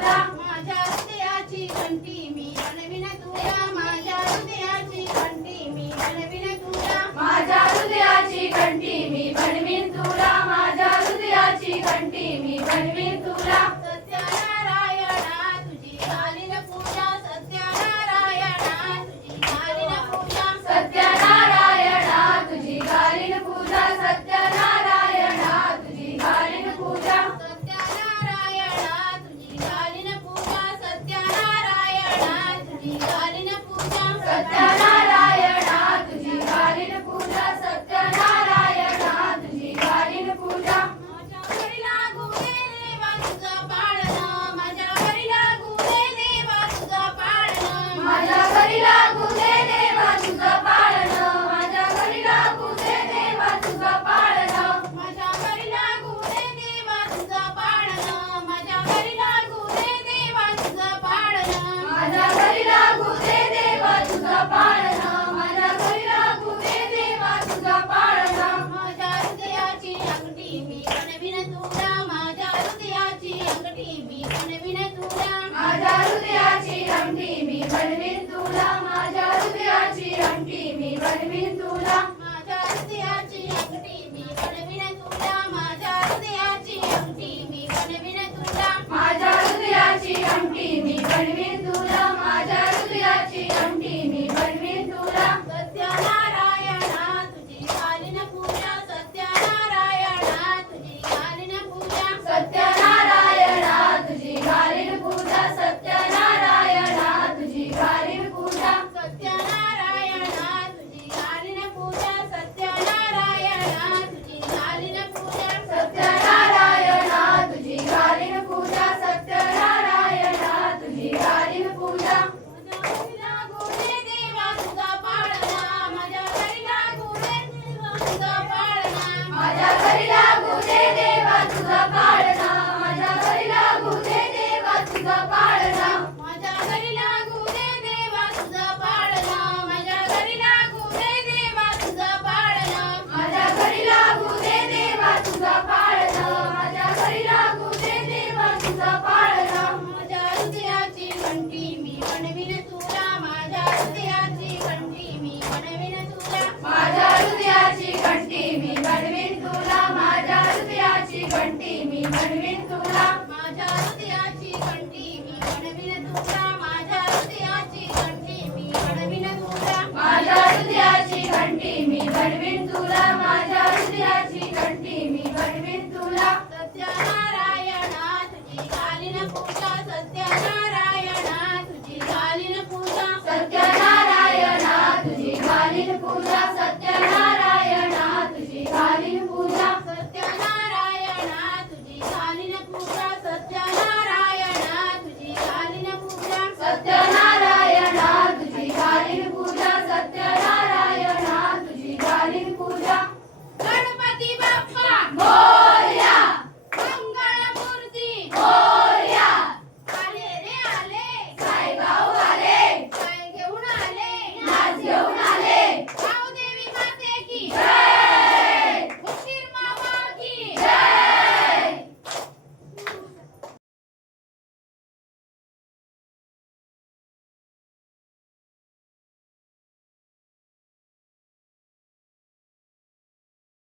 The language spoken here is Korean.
뭐야?